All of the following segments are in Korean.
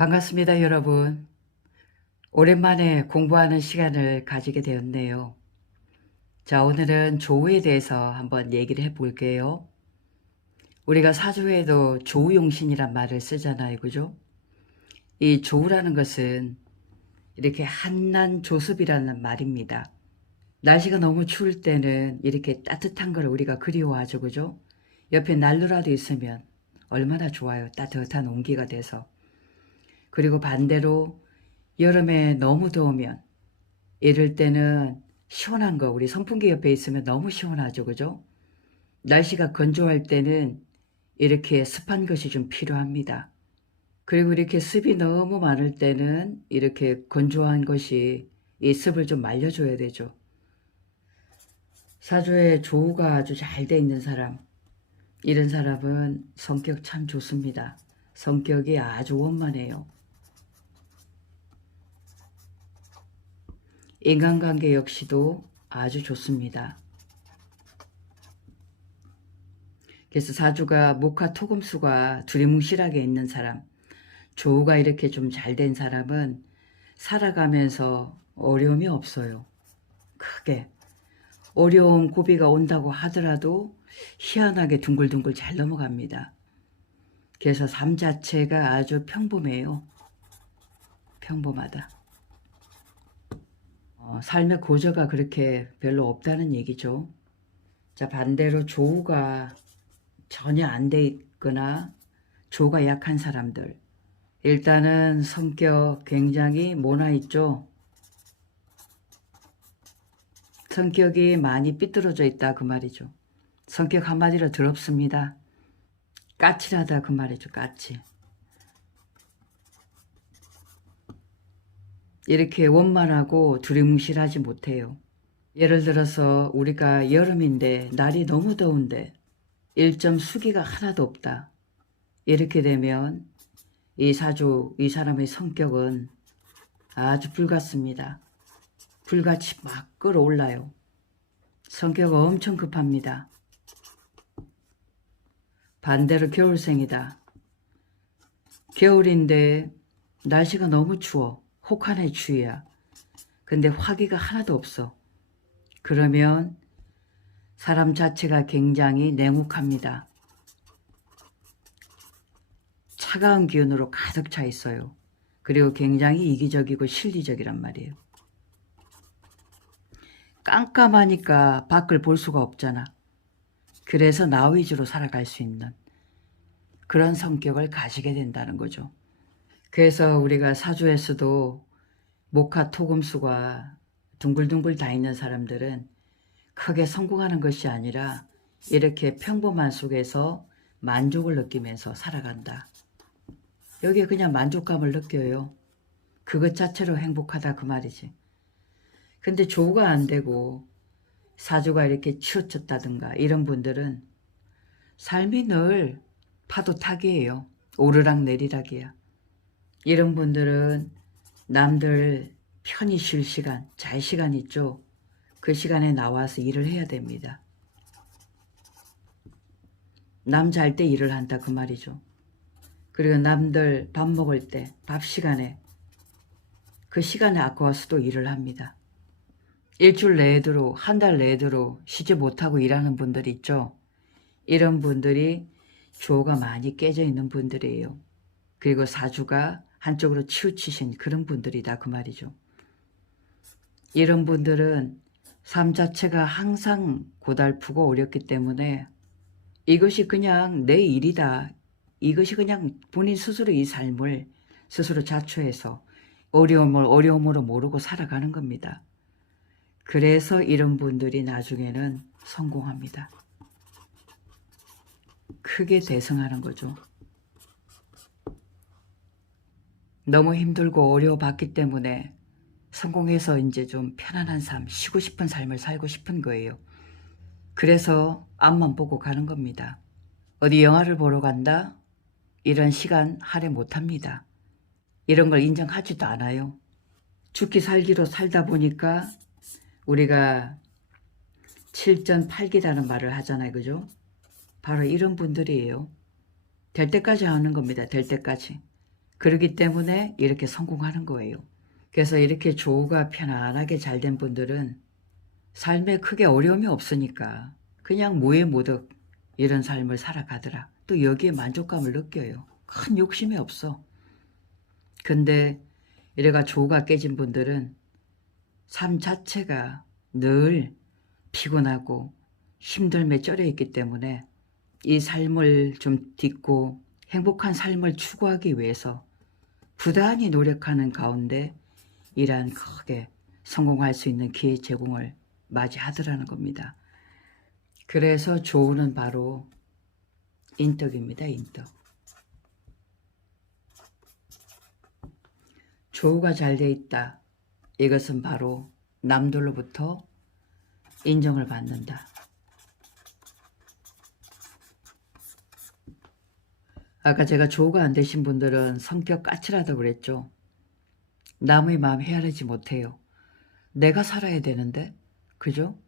반갑습니다, 여러분. 오랜만에 공부하는 시간을 가지게 되었네요. 자, 오늘은 조우에 대해서 한번 얘기를 해볼게요. 우리가 사주에도 조우용신이란 말을 쓰잖아요, 그죠? 이 조우라는 것은 이렇게 한난조습이라는 말입니다. 날씨가 너무 추울 때는 이렇게 따뜻한 걸 우리가 그리워하죠, 그죠? 옆에 난로라도 있으면 얼마나 좋아요, 따뜻한 온기가 돼서. 그리고 반대로 여름에 너무 더우면 이럴 때는 시원한 거 우리 선풍기 옆에 있으면 너무 시원하죠, 그죠? 날씨가 건조할 때는 이렇게 습한 것이 좀 필요합니다. 그리고 이렇게 습이 너무 많을 때는 이렇게 건조한 것이 이 습을 좀 말려줘야 되죠. 사주에 조우가 아주 잘 돼 있는 사람, 이런 사람은 성격 참 좋습니다. 성격이 아주 원만해요. 인간관계 역시도 아주 좋습니다. 그래서 사주가 목화 토금수가 두리뭉실하게 있는 사람, 조우가 이렇게 좀 잘 된 사람은 살아가면서 어려움이 없어요. 크게. 어려움 고비가 온다고 하더라도 희한하게 둥글둥글 잘 넘어갑니다. 그래서 삶 자체가 아주 평범해요. 평범하다. 삶의 고저가 그렇게 별로 없다는 얘기죠. 자, 반대로 조우가 전혀 안 돼 있거나 조가 약한 사람들, 일단은 성격 굉장히 모나 있죠. 성격이 많이 삐뚤어져 있다 그 말이죠. 성격 한마디로 더럽습니다. 까칠하다 그 말이죠. 까칠. 이렇게 원만하고 두리뭉실하지 못해요. 예를 들어서 우리가 여름인데 날이 너무 더운데 일점 수기가 하나도 없다. 이렇게 되면 이 사람의 성격은 아주 불같습니다. 불같이 막 끌어올라요. 성격 엄청 급합니다. 반대로 겨울생이다. 겨울인데 날씨가 너무 추워. 혹한의 추위야. 근데 화기가 하나도 없어. 그러면 사람 자체가 굉장히 냉혹합니다. 차가운 기운으로 가득 차 있어요. 그리고 굉장히 이기적이고 실리적이란 말이에요. 깜깜하니까 밖을 볼 수가 없잖아. 그래서 나 위주로 살아갈 수 있는 그런 성격을 가지게 된다는 거죠. 그래서 우리가 사주에서도 목화 토금수가 둥글둥글 다 있는 사람들은 크게 성공하는 것이 아니라 이렇게 평범한 속에서 만족을 느끼면서 살아간다. 여기에 그냥 만족감을 느껴요. 그것 자체로 행복하다 그 말이지. 근데 조우가 안 되고 사주가 이렇게 치우쳤다든가 이런 분들은 삶이 늘 파도 타기예요. 오르락 내리락이야. 이런 분들은 남들 편히 쉴 시간, 잘 시간 있죠. 그 시간에 나와서 일을 해야 됩니다. 남 잘 때 일을 한다 그 말이죠. 그리고 남들 밥 먹을 때, 밥 시간에 그 시간에 아까워서도 일을 합니다. 일주일 내도록, 한 달 내도록 쉬지 못하고 일하는 분들이 있죠. 이런 분들이 조가 많이 깨져 있는 분들이에요. 그리고 사주가 한쪽으로 치우치신 그런 분들이다 그 말이죠. 이런 분들은 삶 자체가 항상 고달프고 어렵기 때문에 이것이 그냥 내 일이다. 이것이 그냥 본인 스스로 이 삶을 스스로 자초해서 어려움으로 모르고 살아가는 겁니다. 그래서 이런 분들이 나중에는 성공합니다. 크게 대성하는 거죠. 너무 힘들고 어려워봤기 때문에 성공해서 이제 좀 편안한 삶, 쉬고 싶은 삶을 살고 싶은 거예요. 그래서 앞만 보고 가는 겁니다. 어디 영화를 보러 간다? 이런 시간 할애 못합니다. 이런 걸 인정하지도 않아요. 죽기 살기로 살다 보니까 우리가 7전 8기라는 말을 하잖아요. 그죠? 바로 이런 분들이에요. 될 때까지 하는 겁니다. 될 때까지. 그렇기 때문에 이렇게 성공하는 거예요. 그래서 이렇게 조우가 편안하게 잘 된 분들은 삶에 크게 어려움이 없으니까 그냥 무해무득 이런 삶을 살아가더라. 또 여기에 만족감을 느껴요. 큰 욕심이 없어. 근데 이래가 조우가 깨진 분들은 삶 자체가 늘 피곤하고 힘듦에 쩔여 있기 때문에 이 삶을 좀 딛고 행복한 삶을 추구하기 위해서 부단히 노력하는 가운데 이러한 크게 성공할 수 있는 기회 제공을 맞이하더라는 겁니다. 그래서 조우는 바로 인덕입니다. 인덕. 조우가 잘 돼 있다. 이것은 바로 남들로부터 인정을 받는다. 아까 제가 조우가 안 되신 분들은 성격 까칠하다고 그랬죠. 남의 마음 헤아리지 못해요. 내가 살아야 되는데, 그죠?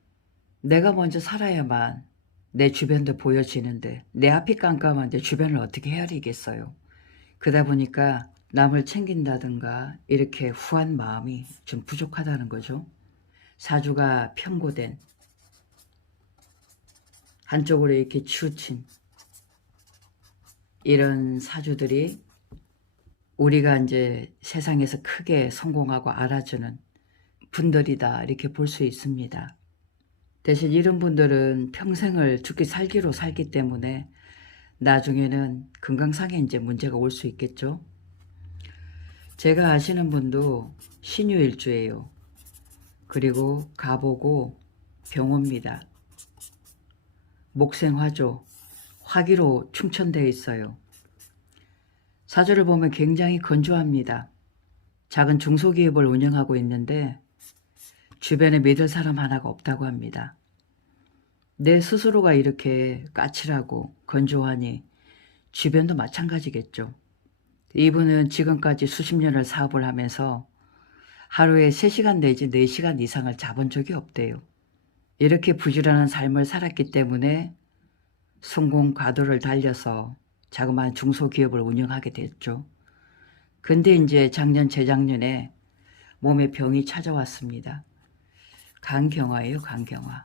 내가 먼저 살아야만 내 주변도 보여지는데 내 앞이 깜깜한데 주변을 어떻게 헤아리겠어요. 그러다 보니까 남을 챙긴다든가 이렇게 후한 마음이 좀 부족하다는 거죠. 사주가 편고된, 한쪽으로 이렇게 치우친 이런 사주들이 우리가 이제 세상에서 크게 성공하고 알아주는 분들이다 이렇게 볼 수 있습니다. 대신 이런 분들은 평생을 죽기 살기로 살기 때문에 나중에는 건강상에 이제 문제가 올 수 있겠죠. 제가 아시는 분도 신유일주예요. 그리고 가보고 병호입니다. 목생화조, 화기로 충천되어 있어요. 사주를 보면 굉장히 건조합니다. 작은 중소기업을 운영하고 있는데 주변에 믿을 사람 하나가 없다고 합니다. 내 스스로가 이렇게 까칠하고 건조하니 주변도 마찬가지겠죠. 이분은 지금까지 수십 년을 사업을 하면서 하루에 3시간 내지 4시간 이상을 자본 적이 없대요. 이렇게 부지런한 삶을 살았기 때문에 성공 과도를 달려서 자그마한 중소기업을 운영하게 됐죠. 근데 이제 작년 재작년에 몸에 병이 찾아왔습니다. 간경화예요. 간경화.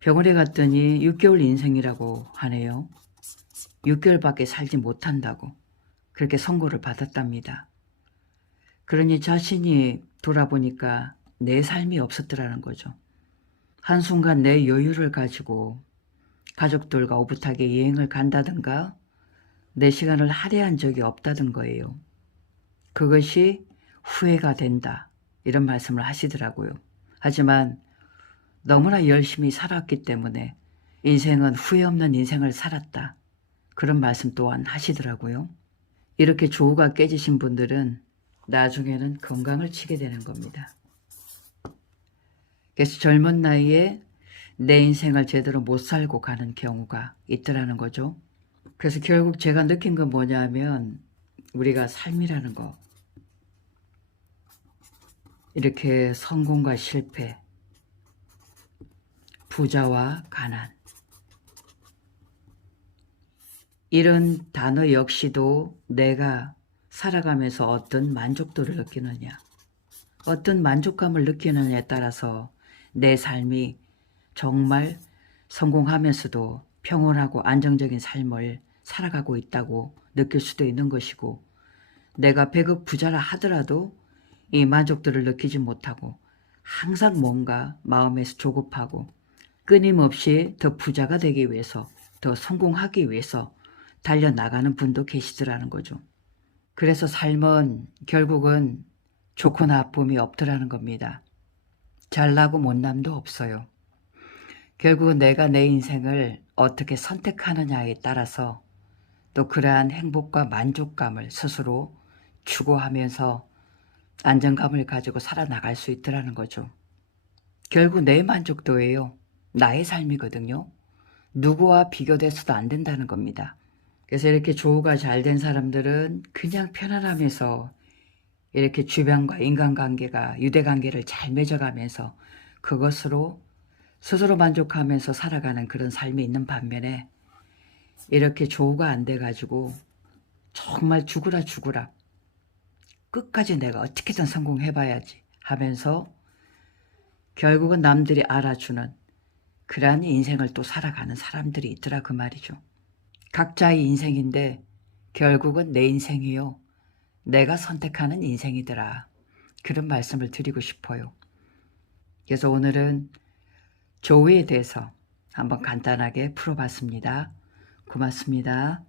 병원에 갔더니 6개월 인생이라고 하네요. 6개월밖에 살지 못한다고 그렇게 선고를 받았답니다. 그러니 자신이 돌아보니까 내 삶이 없었더라는 거죠. 한순간 내 여유를 가지고 가족들과 오붓하게 여행을 간다든가 내 시간을 할애한 적이 없다던 거예요. 그것이 후회가 된다 이런 말씀을 하시더라고요. 하지만 너무나 열심히 살았기 때문에 인생은 후회 없는 인생을 살았다 그런 말씀 또한 하시더라고요. 이렇게 조우가 깨지신 분들은 나중에는 건강을 치게 되는 겁니다. 그래서 젊은 나이에 내 인생을 제대로 못 살고 가는 경우가 있더라는 거죠. 그래서 결국 제가 느낀 건 뭐냐면 우리가 삶이라는 거 이렇게 성공과 실패, 부자와 가난 이런 단어 역시도 내가 살아가면서 어떤 만족도를 느끼느냐 어떤 만족감을 느끼느냐에 따라서 내 삶이 정말 성공하면서도 평온하고 안정적인 삶을 살아가고 있다고 느낄 수도 있는 것이고 내가 100억 부자라 하더라도 이 만족도를 느끼지 못하고 항상 뭔가 마음에서 조급하고 끊임없이 더 부자가 되기 위해서 더 성공하기 위해서 달려나가는 분도 계시더라는 거죠. 그래서 삶은 결국은 좋고 나쁨이 없더라는 겁니다. 잘나고 못남도 없어요. 결국은 내가 내 인생을 어떻게 선택하느냐에 따라서 또 그러한 행복과 만족감을 스스로 추구하면서 안정감을 가지고 살아나갈 수 있더라는 거죠. 결국 내 만족도예요. 나의 삶이거든요. 누구와 비교돼서도 안 된다는 겁니다. 그래서 이렇게 조우가 잘 된 사람들은 그냥 편안하면서 이렇게 주변과 인간관계가 유대관계를 잘 맺어가면서 그것으로 스스로 만족하면서 살아가는 그런 삶이 있는 반면에 이렇게 조우가 안 돼가지고 정말 죽으라 죽으라 끝까지 내가 어떻게든 성공해봐야지 하면서 결국은 남들이 알아주는 그러한 인생을 또 살아가는 사람들이 있더라 그 말이죠. 각자의 인생인데 결국은 내 인생이요. 내가 선택하는 인생이더라. 그런 말씀을 드리고 싶어요. 그래서 오늘은 조회에 대해서 한번 간단하게 풀어봤습니다. 고맙습니다.